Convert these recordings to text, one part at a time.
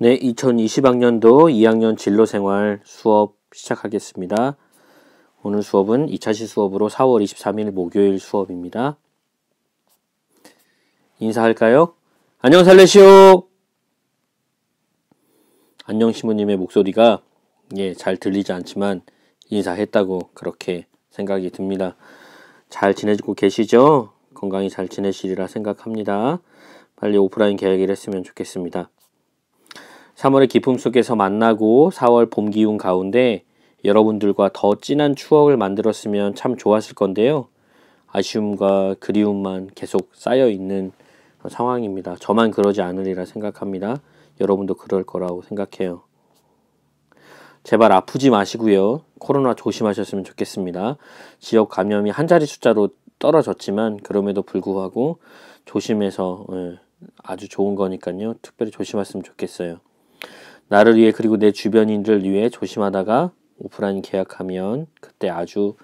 네, 2020학년도 2학년 진로생활 수업 시작하겠습니다. 오늘 수업은 2차시 수업으로 4월 23일 목요일 수업입니다. 인사할까요? 안녕 살레시오! 안녕 시모님의 목소리가 잘 들리지 않지만 인사했다고 그렇게 생각이 듭니다. 잘 지내고 계시죠? 건강히 잘 지내시리라 생각합니다. 빨리 오프라인 개학을 했으면 좋겠습니다. 3월의 기쁨 속에서 만나고 4월 봄 기운 가운데 여러분들과 더 진한 추억을 만들었으면 참 좋았을 건데요. 아쉬움과 그리움만 계속 쌓여 있는 상황입니다. 저만 그러지 않으리라 생각합니다. 여러분도 그럴 거라고 생각해요. 제발 아프지 마시고요. 코로나 조심하셨으면 좋겠습니다. 지역 감염이 한 자리 숫자로 떨어졌지만 그럼에도 불구하고 조심해서 아주 좋은 거니까요. 특별히 조심하셨으면 좋겠어요. 나를 위해 그리고 내 주변인들을 위해 조심하다가 오프라인 계약하면 그때 아주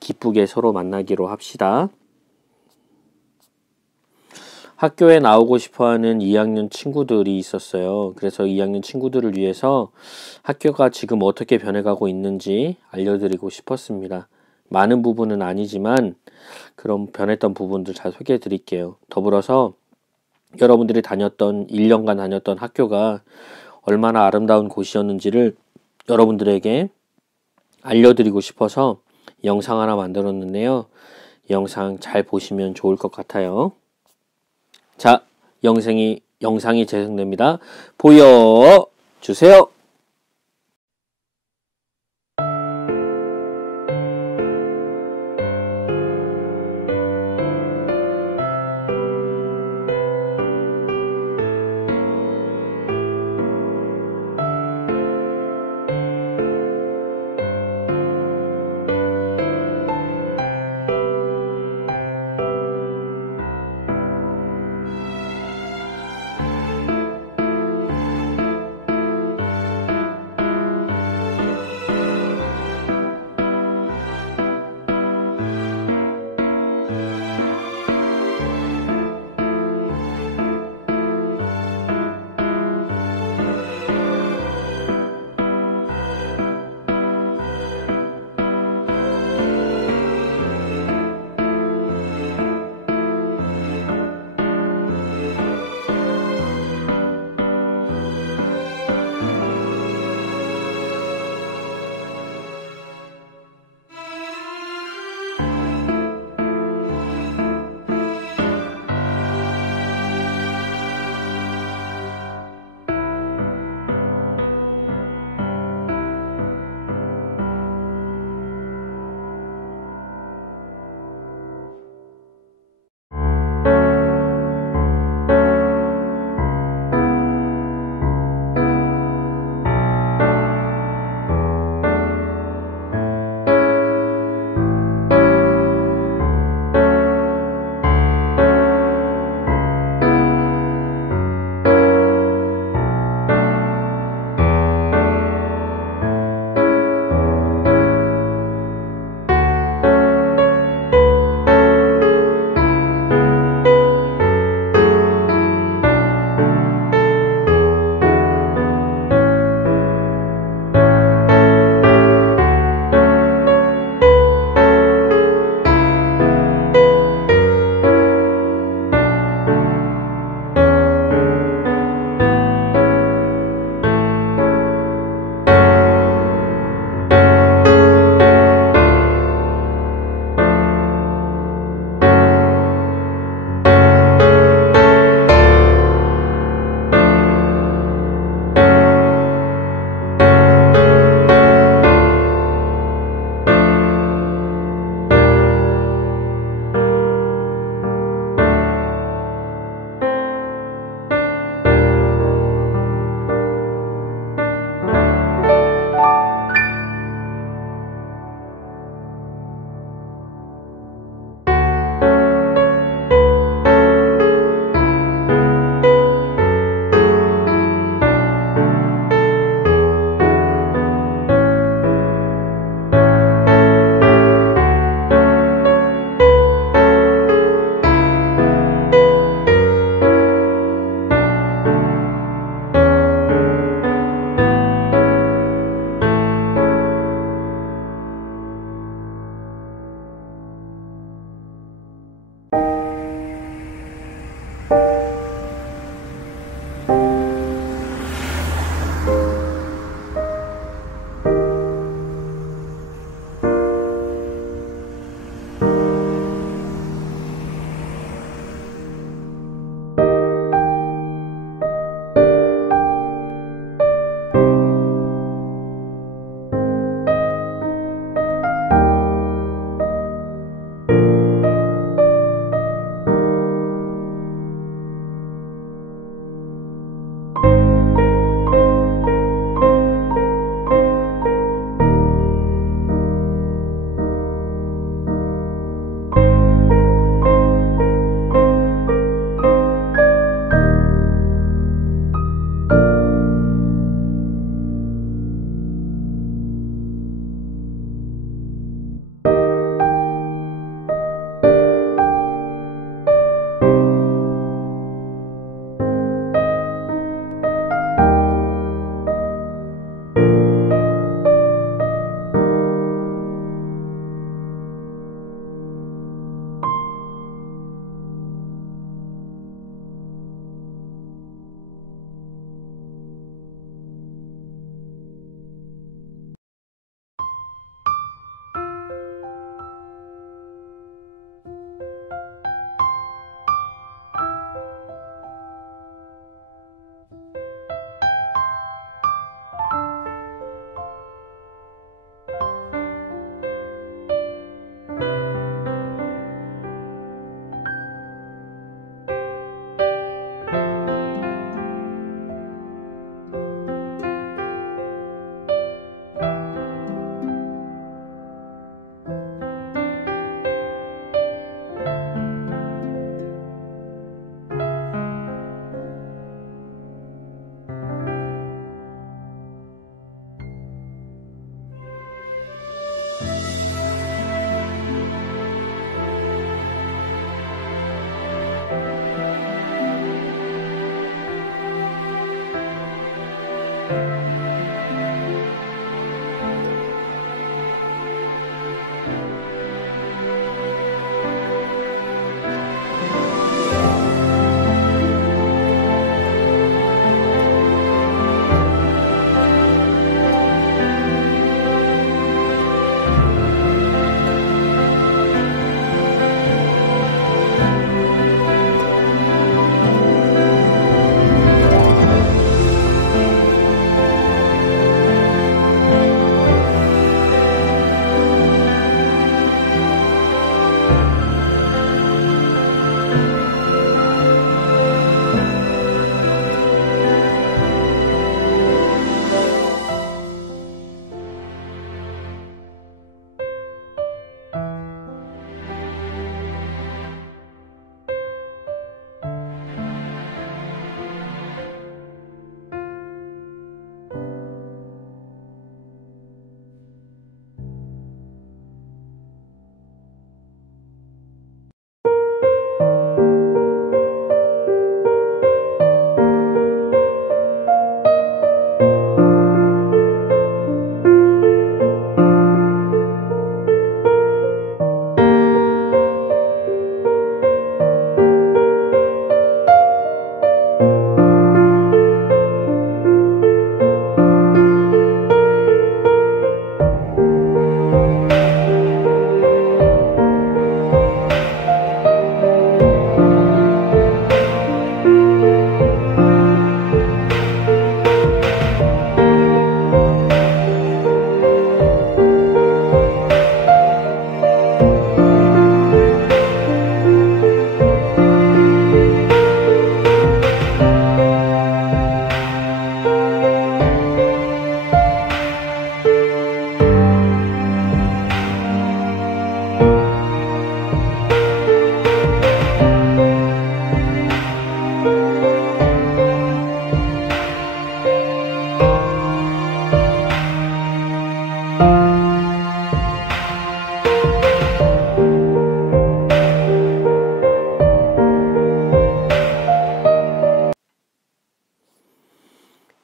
기쁘게 서로 만나기로 합시다. 학교에 나오고 싶어하는 2학년 친구들이 있었어요. 그래서 2학년 친구들을 위해서 학교가 지금 어떻게 변해가고 있는지 알려드리고 싶었습니다. 많은 부분은 아니지만 그런 변했던 부분들 잘 소개해 드릴게요. 더불어서 여러분들이 1년간 다녔던 학교가 얼마나 아름다운 곳이었는지를 여러분들에게 알려드리고 싶어서 영상 하나 만들었는데요. 영상 잘 보시면 좋을 것 같아요. 자, 영상이 재생됩니다. 보여주세요.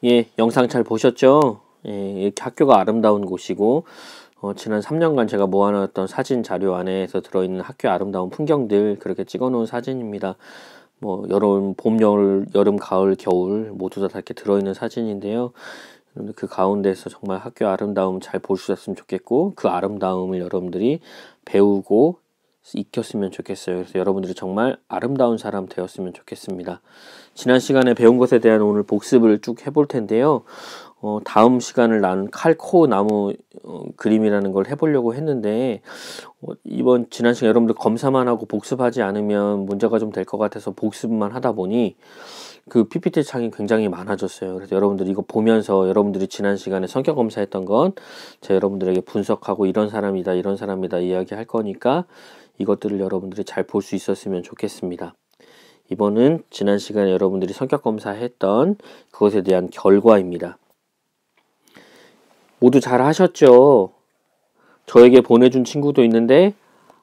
예, 영상 잘 보셨죠? 예, 이렇게 학교가 아름다운 곳이고, 지난 3년간 제가 모아놨던 사진 자료 안에서 들어있는 학교 아름다운 풍경들 그렇게 찍어놓은 사진입니다. 뭐 여름, 봄, 여름, 가을, 겨울 모두 다 이렇게 들어있는 사진인데요. 그 가운데서 정말 학교 아름다움 잘 볼 수 있었으면 좋겠고, 그 아름다움을 여러분들이 배우고 익혔으면 좋겠어요. 그래서 여러분들이 정말 아름다운 사람 되었으면 좋겠습니다. 지난 시간에 배운 것에 대한 오늘 복습을 쭉 해볼 텐데요. 다음 시간을 나는 칼코 나무 그림이라는 걸 해보려고 했는데, 지난 시간 여러분들 검사만 하고 복습하지 않으면 문제가 좀 될 것 같아서 복습만 하다 보니 그 PPT 창이 굉장히 많아졌어요. 그래서 여러분들 이거 보면서 여러분들이 지난 시간에 성격 검사했던 건 제가 여러분들에게 분석하고 이런 사람이다 이런 사람이다 이야기 할 거니까 이것들을 여러분들이 잘 볼 수 있었으면 좋겠습니다. 이번은 지난 시간에 여러분들이 성격 검사했던 그것에 대한 결과입니다. 모두 잘 하셨죠? 저에게 보내준 친구도 있는데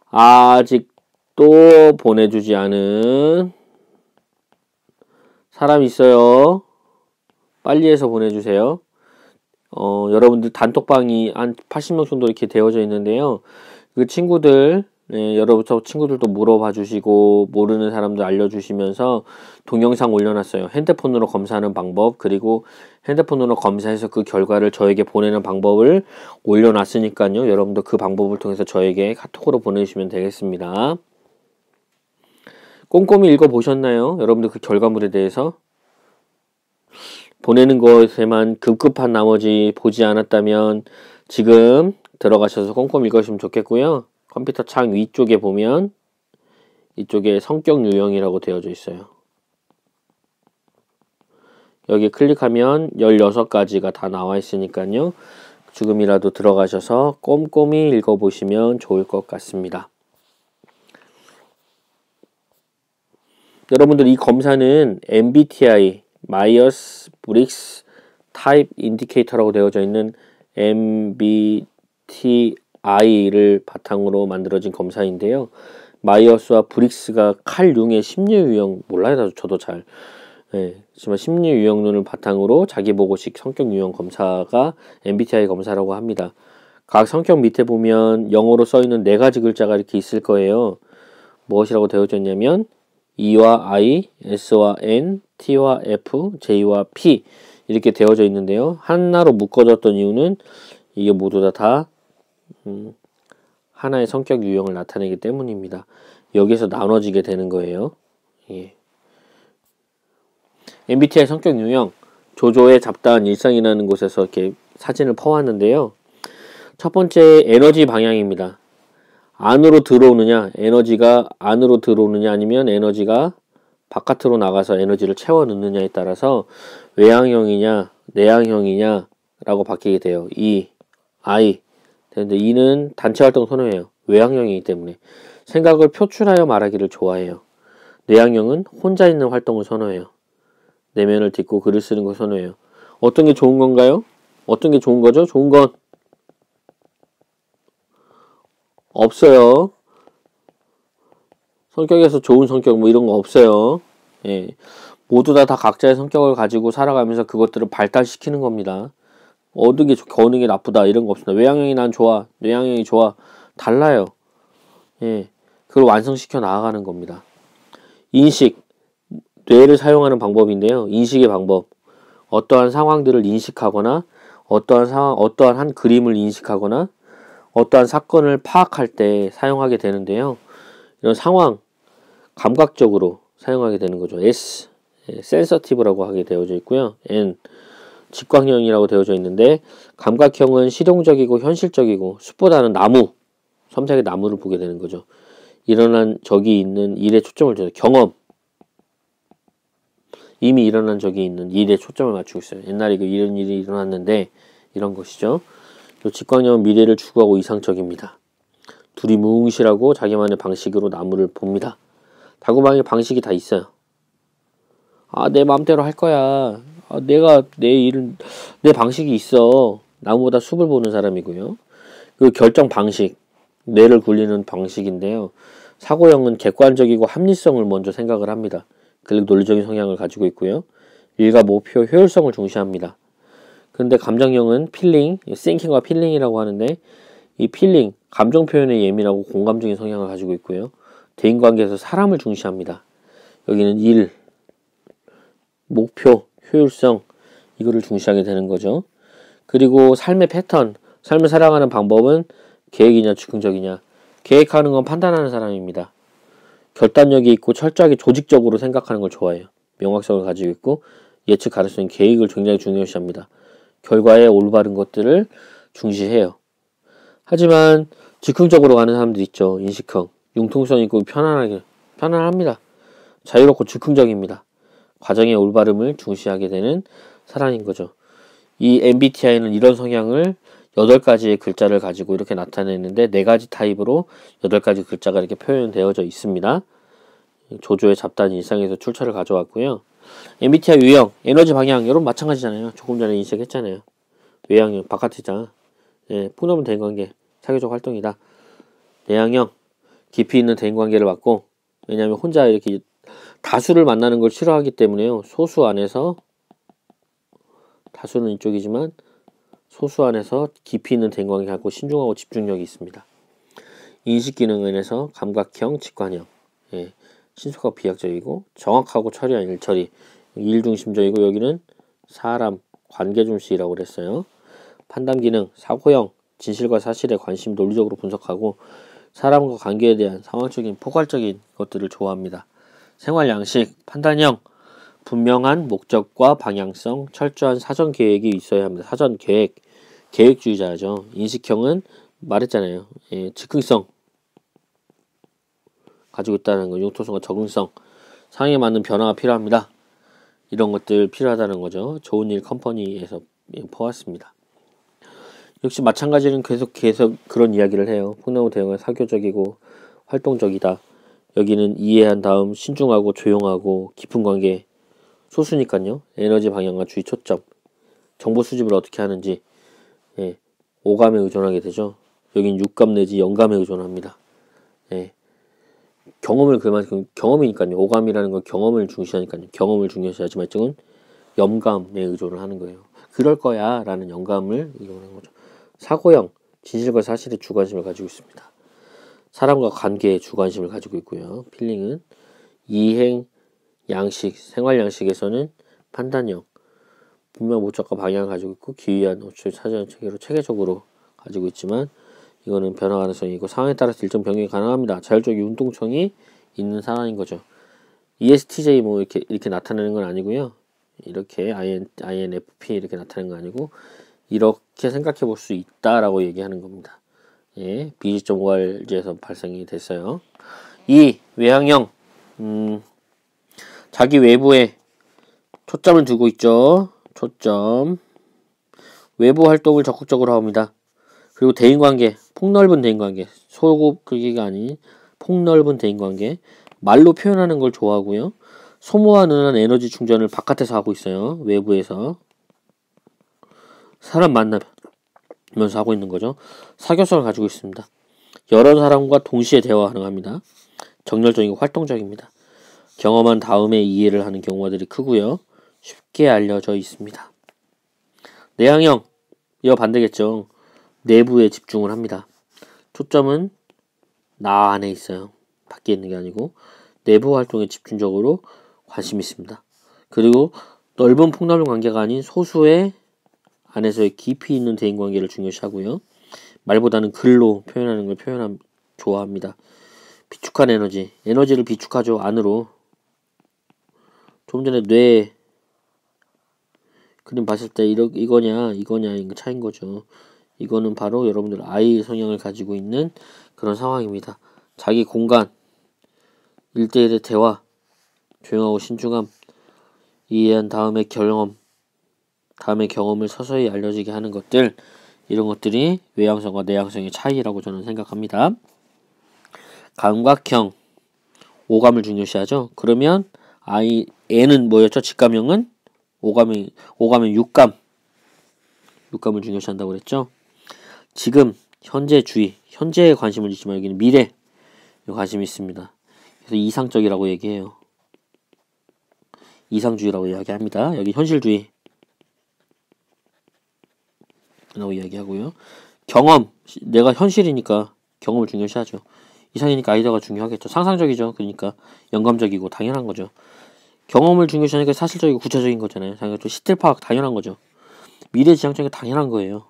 아직도 보내주지 않은 사람이 있어요. 빨리 해서 보내주세요. 여러분들 단톡방이 한 80명 정도 이렇게 되어져 있는데요. 그 친구들, 여러분 친구들도 물어봐 주시고 모르는 사람들 알려주시면서 동영상 올려놨어요. 핸드폰으로 검사하는 방법, 그리고 핸드폰으로 검사해서 그 결과를 저에게 보내는 방법을 올려놨으니까요. 여러분도 그 방법을 통해서 저에게 카톡으로 보내주시면 되겠습니다. 꼼꼼히 읽어보셨나요? 여러분들 그 결과물에 대해서? 보내는 것에만 급급한 나머지 보지 않았다면 지금 들어가셔서 꼼꼼히 읽으시면 좋겠고요. 컴퓨터 창 위쪽에 보면 이쪽에 성격 유형이라고 되어져 있어요. 여기 클릭하면 16가지가 다 나와 있으니까요. 지금이라도 들어가셔서 꼼꼼히 읽어보시면 좋을 것 같습니다. 여러분들 이 검사는 MBTI, 마이어스-브릭스 타입 인디케이터라고 되어져 있는 MBTI를 바탕으로 만들어진 검사인데요. 마이어스와 브릭스가 칼 융의 심리 유형, 몰라요 저도 잘. 하지만 심리 유형론을 바탕으로 자기보고식 성격 유형 검사가 MBTI 검사라고 합니다. 각 성격 밑에 보면 영어로 써있는 4가지 글자가 이렇게 있을 거예요. 무엇이라고 되어져 있냐면 E와 I, S와 N, T와 F, J와 P 이렇게 되어져 있는데요. 하나로 묶어졌던 이유는 이게 모두 다 하나의 성격 유형을 나타내기 때문입니다. 여기서 나눠지게 되는 거예요. 예. MBTI 성격 유형, 조조의 잡다한 일상이라는 곳에서 이렇게 사진을 퍼왔는데요. 첫 번째 에너지 방향입니다. 안으로 들어오느냐, 에너지가 안으로 들어오느냐 아니면 에너지가 바깥으로 나가서 에너지를 채워 넣느냐에 따라서 외향형이냐 내향형이냐 라고 바뀌게 돼요. E, I. 근데 E는 단체활동 선호해요. 외향형이기 때문에 생각을 표출하여 말하기를 좋아해요. 내향형은 혼자 있는 활동을 선호해요. 내면을 딛고 글을 쓰는 걸 선호해요. 어떤 게 좋은 건가요? 어떤 게 좋은 거죠? 좋은 건 없어요. 성격에서 좋은 성격 뭐 이런 거 없어요. 예. 모두 다 각자의 성격을 가지고 살아가면서 그것들을 발달시키는 겁니다. 어느 게 좋고 어느 게 나쁘다 이런 거 없습니다. 외향형이 난 좋아, 내향형이 좋아, 달라요. 예. 그걸 완성시켜 나아가는 겁니다. 인식, 뇌를 사용하는 방법인데요. 인식의 방법. 어떠한 상황들을 인식하거나 어떠한 한 그림을 인식하거나 어떠한 사건을 파악할 때 사용하게 되는데요. 이런 상황, 감각적으로 사용하게 되는 거죠. S, 센서티브라고 하게 되어져 있고요. N, 직관형이라고 되어져 있는데 감각형은 실용적이고 현실적이고 숲보다는 나무, 섬세하게 나무를 보게 되는 거죠. 일어난 적이 있는 일에 초점을 두는 경험, 이미 일어난 적이 있는 일에 초점을 맞추고 있어요. 옛날에 이런 일이 일어났는데 이런 것이죠. 직관형은 미래를 추구하고 이상적입니다. 둘이 무응실하고 자기만의 방식으로 나무를 봅니다. 다구방의 방식이 다 있어요. 내 마음대로 할 거야. 내가 내 방식이 있어. 나무보다 숲을 보는 사람이고요. 그 결정 방식, 뇌를 굴리는 방식인데요. 사고형은 객관적이고 합리성을 먼저 생각을 합니다. 그리고 논리적인 성향을 가지고 있고요. 일과 목표, 효율성을 중시합니다. 근데 감정형은 필링, 싱킹과 필링이라고 하는데 이 필링, 감정 표현에 예민하고 공감적인 성향을 가지고 있고요. 대인관계에서 사람을 중시합니다. 여기는 일, 목표, 효율성 이거를 중시하게 되는 거죠. 그리고 삶의 패턴, 삶을 살아가는 방법은 계획이냐 즉흥적이냐. 계획하는 건 판단하는 사람입니다. 결단력이 있고 철저하게 조직적으로 생각하는 걸 좋아해요. 명확성을 가지고 있고 예측 가능성 계획을 굉장히 중요시합니다. 결과에 올바른 것들을 중시해요. 하지만 즉흥적으로 가는 사람도 있죠. 인식형, 융통성 있고 편안합니다. 자유롭고 즉흥적입니다. 과정의 올바름을 중시하게 되는 사람인 거죠. 이 MBTI는 이런 성향을 8가지의 글자를 가지고 이렇게 나타내는데 4가지 타입으로 8가지 글자가 이렇게 표현되어져 있습니다. 조조의 잡다한 일상에서 출처를 가져왔고요. MBTI 유형, 에너지 방향 여러분 마찬가지잖아요. 조금 전에 인식했잖아요. 외향형, 바깥이잖아. 예, 폭넓은 대인관계, 사교적 활동이다. 내향형, 깊이 있는 대인관계를 맡고 왜냐하면 혼자 이렇게 다수를 만나는 걸 싫어하기 때문에요. 소수 안에서 다수는 이쪽이지만 소수 안에서 깊이 있는 대인관계 갖고 신중하고 집중력이 있습니다. 인식기능에서 감각형, 직관형, 예, 신속하고 비약적이고 정확하고 처리한 일처리, 일중심적이고 여기는 사람, 관계중시라고 그랬어요. 판단기능, 사고형, 진실과 사실에 관심 논리적으로 분석하고 사람과 관계에 대한 상황적인 포괄적인 것들을 좋아합니다. 생활양식, 판단형, 분명한 목적과 방향성, 철저한 사전 계획이 있어야 합니다. 사전 계획, 계획주의자죠. 인식형은 말했잖아요. 예, 즉흥성 가지고 있다는 거, 융통성과 적응성, 상황에 맞는 변화가 필요합니다. 이런 것들 필요하다는 거죠. 좋은 일 컴퍼니에서 보았습니다. 역시 마찬가지는 계속 그런 이야기를 해요. 폭넓은 대응은 사교적이고 활동적이다. 여기는 이해한 다음 신중하고 조용하고 깊은 관계 소수니까요. 에너지 방향과 주의 초점, 정보 수집을 어떻게 하는지, 예, 오감에 의존하게 되죠. 여긴 육감 내지 영감에 의존합니다. 예, 경험을 그만큼 경험이니까요. 오감이라는 건 경험을 중시하니까요. 경험을 중요시하지만 이쪽은 영감에 의존을 하는 거예요. 그럴 거야 라는 영감을 의존하는 거죠. 사고형, 진실과 사실에 주관심을 가지고 있습니다. 사람과 관계에 주관심을 가지고 있고요. 필링은 이행, 양식, 생활 양식에서는 판단형, 분명 목적과 방향을 가지고 있고 기이한 어출 사전 체계로 체계적으로 가지고 있지만 이거는 변화 가능성이 있고 상황에 따라서 일정 변경이 가능합니다. 자율적 융통성이 있는 사람인 거죠. ESTJ 뭐 이렇게 나타내는 건 아니고요. 이렇게 INFP 이렇게 나타내는 건 아니고 이렇게 생각해 볼 수 있다라고 얘기하는 겁니다. 예, BG.5RG에서 발생이 됐어요. 2. 외향형, 자기 외부에 초점을 두고 있죠. 초점. 외부 활동을 적극적으로 합니다. 그리고 대인관계, 폭넓은 대인관계, 소급 크기가 아닌 폭넓은 대인관계, 말로 표현하는 걸 좋아하고요. 소모하는 에너지 충전을 바깥에서 하고 있어요. 외부에서. 사람 만나면서 하고 있는 거죠. 사교성을 가지고 있습니다. 여러 사람과 동시에 대화 가능합니다. 정열적이고 활동적입니다. 경험한 다음에 이해를 하는 경우들이 크고요. 쉽게 알려져 있습니다. 내향형, 이와 반대겠죠. 내부에 집중을 합니다. 초점은 나 안에 있어요. 밖에 있는 게 아니고 내부 활동에 집중적으로 관심이 있습니다. 그리고 넓은 폭넓은 관계가 아닌 소수의 안에서의 깊이 있는 대인관계를 중요시하고요. 말보다는 글로 표현하는 걸 좋아합니다. 비축한 에너지를 비축하죠. 안으로. 좀 전에 뇌 그림 봤을 때 이거냐 이거 차이인 거죠. 이거는 바로 여러분들 I 성향을 가지고 있는 그런 상황입니다. 자기 공간, 1대1의 대화, 조용하고 신중함, 이해한 다음의 경험을 서서히 알려지게 하는 것들, 이런 것들이 외향성과 내향성의 차이라고 저는 생각합니다. 감각형, 오감을 중요시하죠. 그러면 N은 뭐였죠? 직감형은 오감은 육감을 중요시한다고 그랬죠. 지금, 현재주의, 현재에 관심을 있지만 여기는 미래에 관심이 있습니다. 그래서 이상적이라고 얘기해요. 이상주의라고 이야기합니다. 여기 현실주의 라고 이야기하고요. 경험, 내가 현실이니까 경험을 중요시하죠. 이상이니까 아이디어가 중요하겠죠. 상상적이죠. 그러니까 영감적이고 당연한 거죠. 경험을 중요시하니까 사실적이고 구체적인 거잖아요. 당연히 시태 파악 당연한 거죠. 미래지향적인 게 당연한 거예요.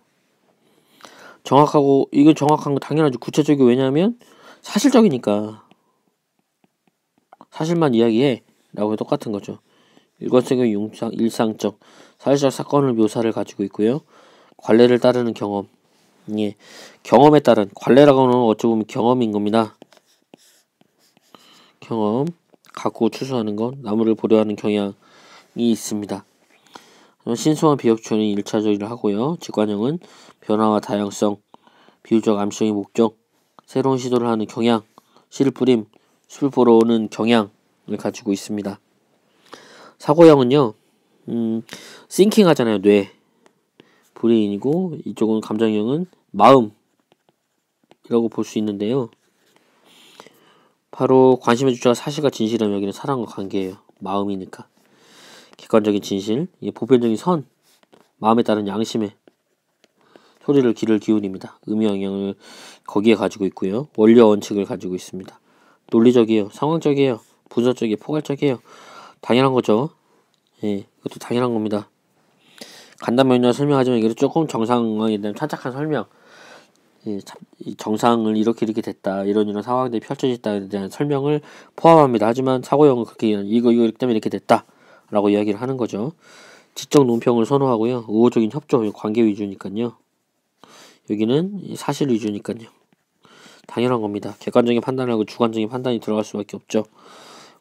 정확하고 이건 정확한 거 당연하죠. 구체적이고 왜냐하면 사실적이니까 사실만 이야기해 라고 똑같은 거죠. 일관성의 일상적 사회적 사건을 묘사를 가지고 있고요. 관례를 따르는 경험, 예, 경험에 따른 관례라고는 어찌 보면 경험인 겁니다. 경험, 갖고 추수하는 것, 나무를 보려하는 경향이 있습니다. 신성한 비역주의는 일차적이라 하고요. 직관형은 변화와 다양성, 비유적 암시적인 목적, 새로운 시도를 하는 경향, 씨를 뿌림, 술 보러 오는 경향을 가지고 있습니다. 사고형은요, thinking 하잖아요. 뇌. 브레인이고 이쪽은 감정형은 마음이라고 볼 수 있는데요. 바로 관심의 주체가 사실과 진실이라면 여기는 사랑과 관계예요. 마음이니까. 객관적인 진실, 보편적인 선, 마음에 따른 양심에 소리를 귀를 기울입니다. 의미 영향을 거기에 가지고 있고요. 원리와 원칙을 가지고 있습니다. 논리적이에요. 상황적이에요. 분석적이에요. 포괄적이에요. 당연한 거죠. 예, 이것도 당연한 겁니다. 간단 명료하 설명하지만 이게 조금 정상에 대한 찬착한 설명, 이 정상을 이렇게 됐다, 이런 상황들이 펼쳐졌다에 대한 설명을 포함합니다. 하지만 사고형은 그렇게 이거 때문에 이렇게 됐다 라고 이야기를 하는 거죠. 지적 논평을 선호하고요. 우호적인 협조, 관계 위주니까요. 여기는 사실 위주니까요. 당연한 겁니다. 객관적인 판단하고 주관적인 판단이 들어갈 수밖에 없죠.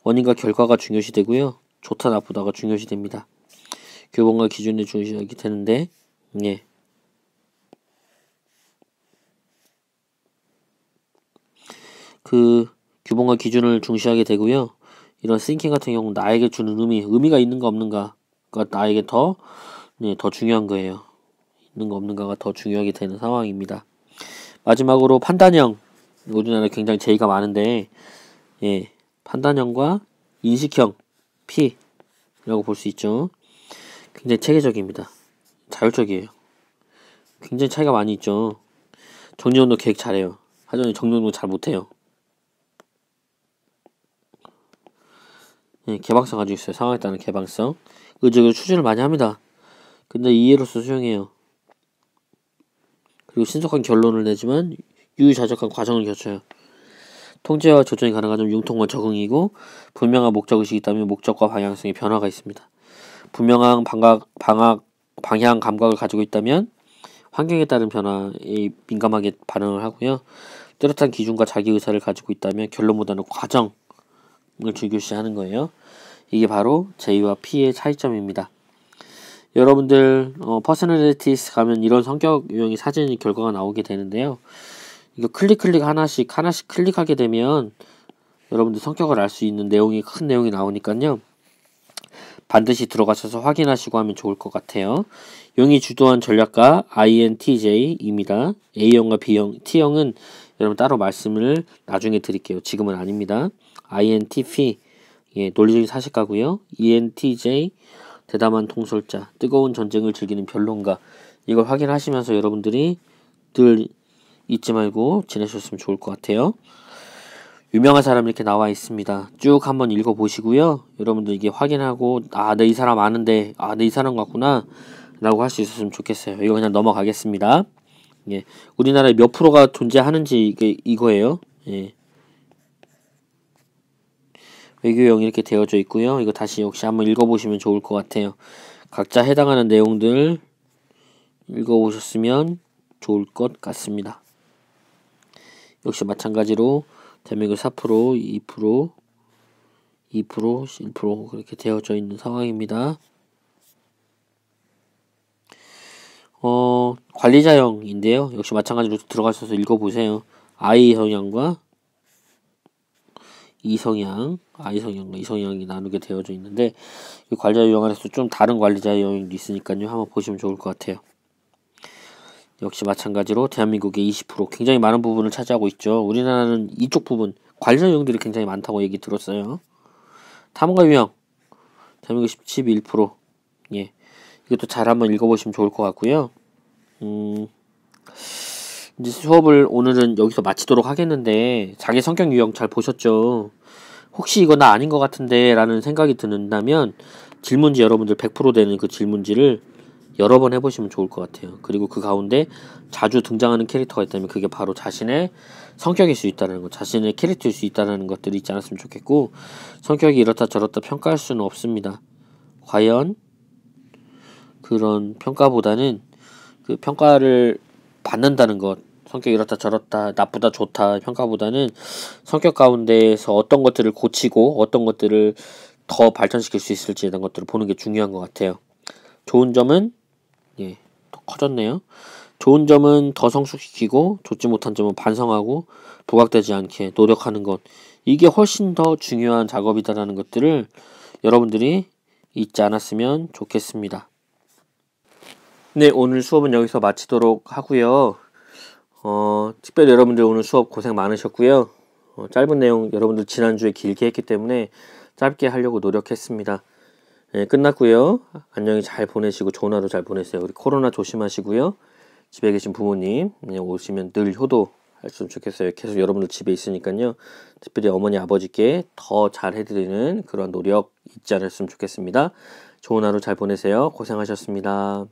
원인과 결과가 중요시 되고요. 좋다 나쁘다가 중요시 됩니다. 교본과 기준에 중요시하게 되는데, 예. 그 규범과 기준을 중시하게 되고요. 이런 thinking 같은 경우 나에게 주는 의미가 있는가 없는가가 나에게 더 중요한 거예요. 있는가 없는가가 더 중요하게 되는 상황입니다. 마지막으로 판단형, 우리나라에 굉장히 제의가 많은데, 예, 판단형과 인식형 P라고 볼 수 있죠. 굉장히 체계적입니다. 자율적이에요. 굉장히 차이가 많이 있죠. 정리운동 계획 잘해요. 하지만 정리운동 잘 못해요. 예, 개방성 가지고 있어요. 상황에 따른 개방성. 의적으로 추진을 많이 합니다. 근데 이해로서 수용해요. 그리고 신속한 결론을 내지만 유유자적한 과정을 거쳐요. 통제와 조정이 가능하지만 융통과 적응이고 분명한 목적의식이 있다면 목적과 방향성의 변화가 있습니다. 분명한 방향 감각을 가지고 있다면 환경에 따른 변화에 민감하게 반응을 하고요. 뚜렷한 기준과 자기 의사를 가지고 있다면 결론보다는 과정을 중요시하는 거예요. 이게 바로 J와 P의 차이점입니다. 여러분들 퍼스널리티스 가면 이런 성격 유형의 사진 결과가 나오게 되는데요. 이거 클릭 하나씩 클릭하게 되면 여러분들 성격을 알 수 있는 큰 내용이 나오니까요. 반드시 들어가셔서 확인하시고 하면 좋을 것 같아요. 용이 주도한 전략가 INTJ입니다. A형과 B형, T형은 여러분 따로 말씀을 나중에 드릴게요. 지금은 아닙니다. INTP, 예, 논리적인 사실가고요. ENTJ, 대담한 통솔자, 뜨거운 전쟁을 즐기는 변론가. 이걸 확인하시면서 여러분들이 늘 잊지 말고 지내셨으면 좋을 것 같아요. 유명한 사람 이렇게 나와 있습니다. 쭉 한번 읽어보시고요. 여러분들 이게 확인하고 내 이 사람 아는데 내 이 사람 같구나 라고 할 수 있었으면 좋겠어요. 이거 그냥 넘어가겠습니다. 예, 우리나라에 몇 프로가 존재하는지 이거예요. 예. 외교형 이렇게 되어져 있고요. 이거 다시 역시 한번 읽어보시면 좋을 것 같아요. 각자 해당하는 내용들 읽어보셨으면 좋을 것 같습니다. 역시 마찬가지로 대한민국 4%, 2%, 1% 그렇게 되어져 있는 상황입니다. 관리자형인데요. 역시 마찬가지로 들어가셔서 읽어보세요. I 성향과 이성향과 이성향이 나누게 되어져 있는데 이 관리자 유형 안에서 좀 다른 관리자 유형이 있으니까요. 한번 보시면 좋을 것 같아요. 역시 마찬가지로 대한민국의 20% 굉장히 많은 부분을 차지하고 있죠. 우리나라는 이쪽 부분 관리자 유형들이 굉장히 많다고 얘기 들었어요. 탐험가 유형 대한민국 11%. 예. 이것도 잘 한번 읽어보시면 좋을 것 같고요. 이제 수업을 오늘은 여기서 마치도록 하겠는데, 자기 성격 유형 잘 보셨죠? 혹시 이거 나 아닌 것 같은데 라는 생각이 든다면 질문지 여러분들 100% 되는 그 질문지를 여러 번 해보시면 좋을 것 같아요. 그리고 그 가운데 자주 등장하는 캐릭터가 있다면 그게 바로 자신의 성격일 수 있다는 것, 자신의 캐릭터일 수 있다는 것들이 있지 않았으면 좋겠고, 성격이 이렇다 저렇다 평가할 수는 없습니다. 과연 그런 평가보다는 그 평가를 받는다는 것, 성격이 이렇다 저렇다 나쁘다 좋다 평가보다는 성격 가운데에서 어떤 것들을 고치고 어떤 것들을 더 발전시킬 수 있을지 이런 것들을 보는 게 중요한 것 같아요. 좋은 점은 더 커졌네요. 좋은 점은 더 성숙시키고 좋지 못한 점은 반성하고 부각되지 않게 노력하는 것, 이게 훨씬 더 중요한 작업이다라는 것들을 여러분들이 잊지 않았으면 좋겠습니다. 네, 오늘 수업은 여기서 마치도록 하고요. 특별히 여러분들 오늘 수업 고생 많으셨고요. 짧은 내용 여러분들 지난주에 길게 했기 때문에 짧게 하려고 노력했습니다. 네, 끝났고요. 안녕히 잘 보내시고 좋은 하루 잘 보내세요. 우리 코로나 조심하시고요. 집에 계신 부모님 오시면 늘 효도했으면 좋겠어요. 계속 여러분들 집에 있으니까요. 특별히 어머니 아버지께 더 잘 해드리는 그런 노력 잊지 않았으면 좋겠습니다. 좋은 하루 잘 보내세요. 고생하셨습니다.